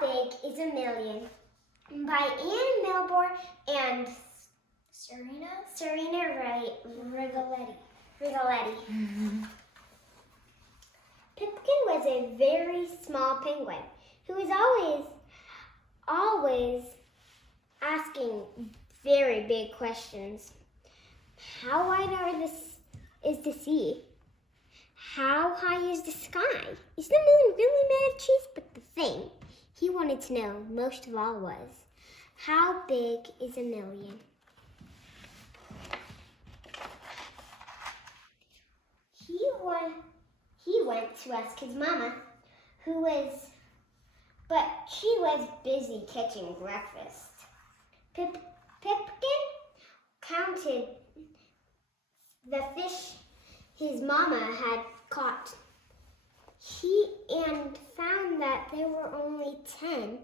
Big is a Million? By Anne Milbourne and Serena Rigoletti. Pipkin was a very small penguin who was always asking very big questions. How wide is the sea? How high is the sky? Is the moon really made of cheese? But the thing he wanted to know most of all was, how big is a million? He went to ask his mama, but she was busy catching breakfast. Pipkin counted the fish his mama had caught. And found that there were only 10.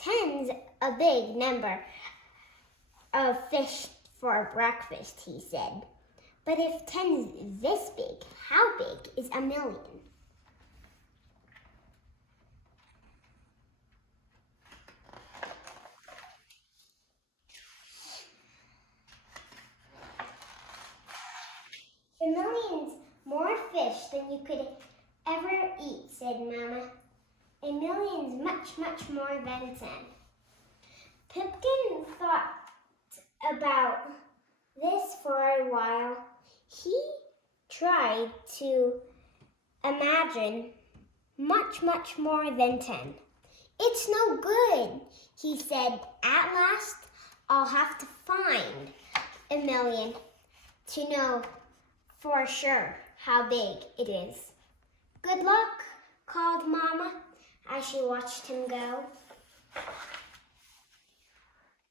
10's a big number of fish for breakfast, he said. But if 10's this big, how big is a million? A million's more fish than you could ever eat, said Mama. A million's much, much more than 10. Pipkin thought about this for a while. He tried to imagine much, much more than 10. It's no good, he said. At last, I'll have to find a million to know for sure how big it is. Good luck, called Mama as she watched him go.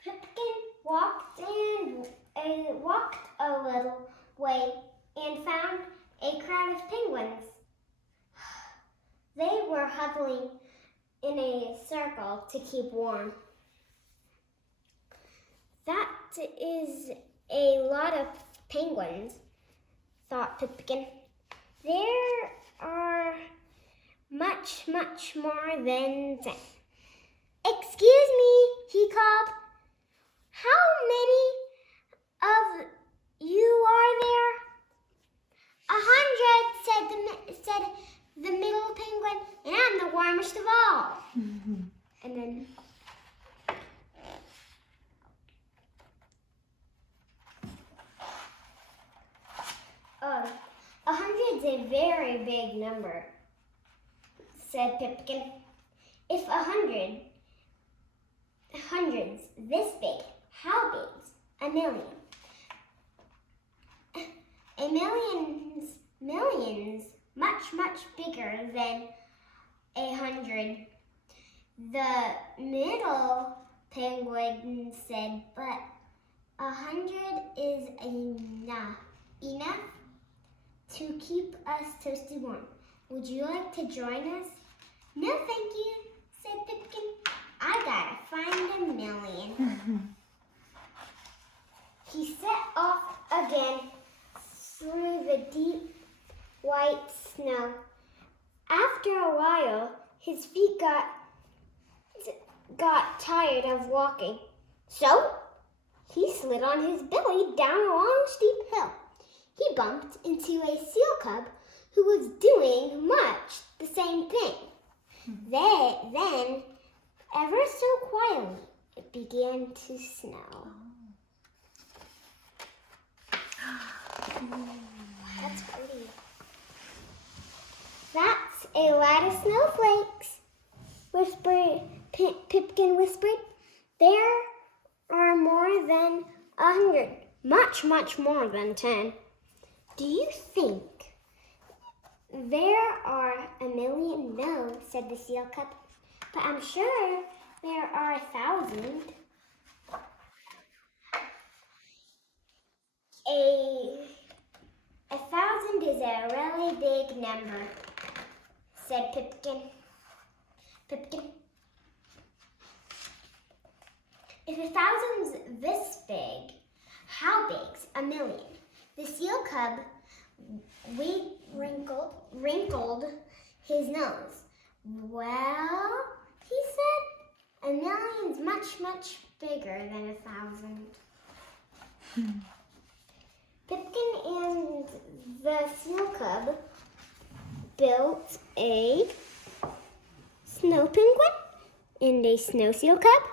Pipkin walked a little way and found a crowd of penguins. They were huddling in a circle to keep warm. That is a lot of penguins, thought Pipkin. There are much, much more than 10. Excuse me, he called. How many of you are there? 100, said the middle penguin, and I'm the warmest of all. And then oh, 100's a very big number, said Pipkin. If 100's this big, how big's a million? A million's much, much bigger than 100. The middle penguin said, but 100 is enough to keep us toasty warm. Would you like to join us? No, thank you, said Pipkin. I gotta find a million. He set off again through the deep white snow. After a while, his feet got tired of walking. So he slid on his belly down a long steep hill. He bumped into a seal cub who was doing much the same thing. Then, ever so quietly, it began to snow. That's pretty. That's a lot of snowflakes, Pipkin whispered. There are more than 100, much, much more than 10. Do you think there are a million? No, said the seal cub, but I'm sure there are 1,000. A 1,000 is a really big number, said Pipkin. If 1,000's this big, how big's a million? The seal cub wrinkled his nose. Well, He said a million's much, much bigger than 1,000. Pipkin and the seal cub built a snow penguin and a snow seal cub,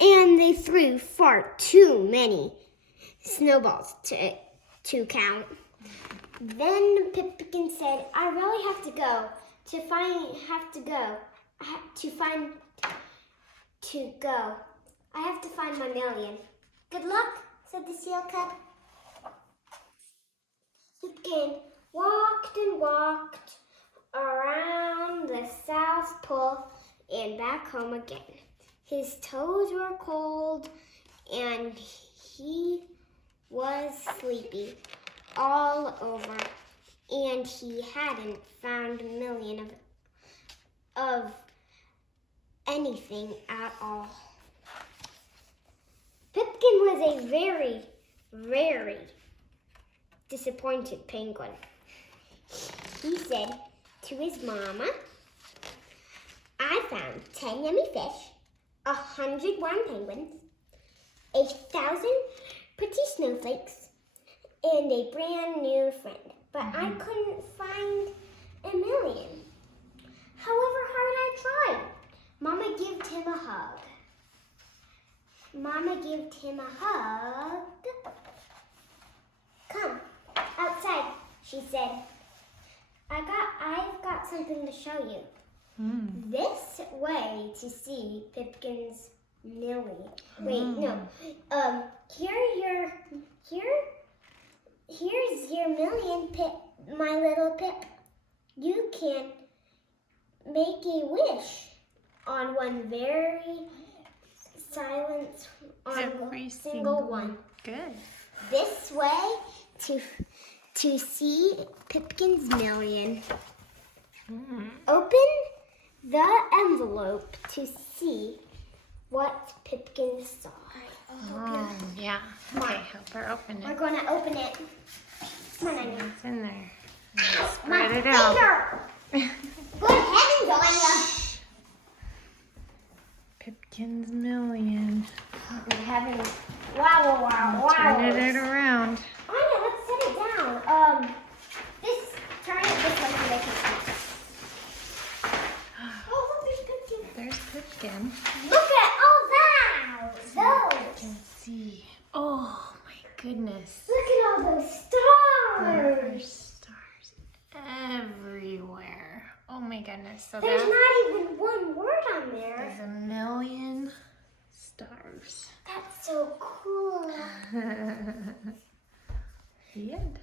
and they threw far too many snowballs to count. Then Pipkin said, "I really have to go I have to find my million." "Good luck," said the seal cub. Pipkin walked and walked around the South Pole and back home again. His toes were cold and he was sleepy all over, and he hadn't found a million of anything at all. Pipkin was a very, very disappointed penguin. He said to his mama, "I found 10 yummy fish, 100 warm penguins, 1,000 pretty snowflakes, and a brand new friend, but I couldn't find a million. However hard I tried." Mama gave him a hug. "Come outside," she said. I've got something to show you. This way to see Pipkin's million. Wait, no. Here's your million, Pip, my little Pip. You can make a wish on one very silent, on every single one. Good. This way to see Pipkin's million. Open the envelope to see what Pipkin saw. Yeah. Okay, help her open it. We're going to open it. Come on, Anya. What's in there? Spread it out. Good heavens, Anya. Pipkin's million. Good heavens. Wow. Turn it around. Anya, let's set it down. Turn it this way so they can see. Oh, look, there's Pipkin. There's Pipkin. Look at all that. You can see. Oh my goodness. Look at all those There are stars. stars everywhere. Oh my goodness. So There's that not even one word on there. is 1,000,000 stars. That's so cool. The end.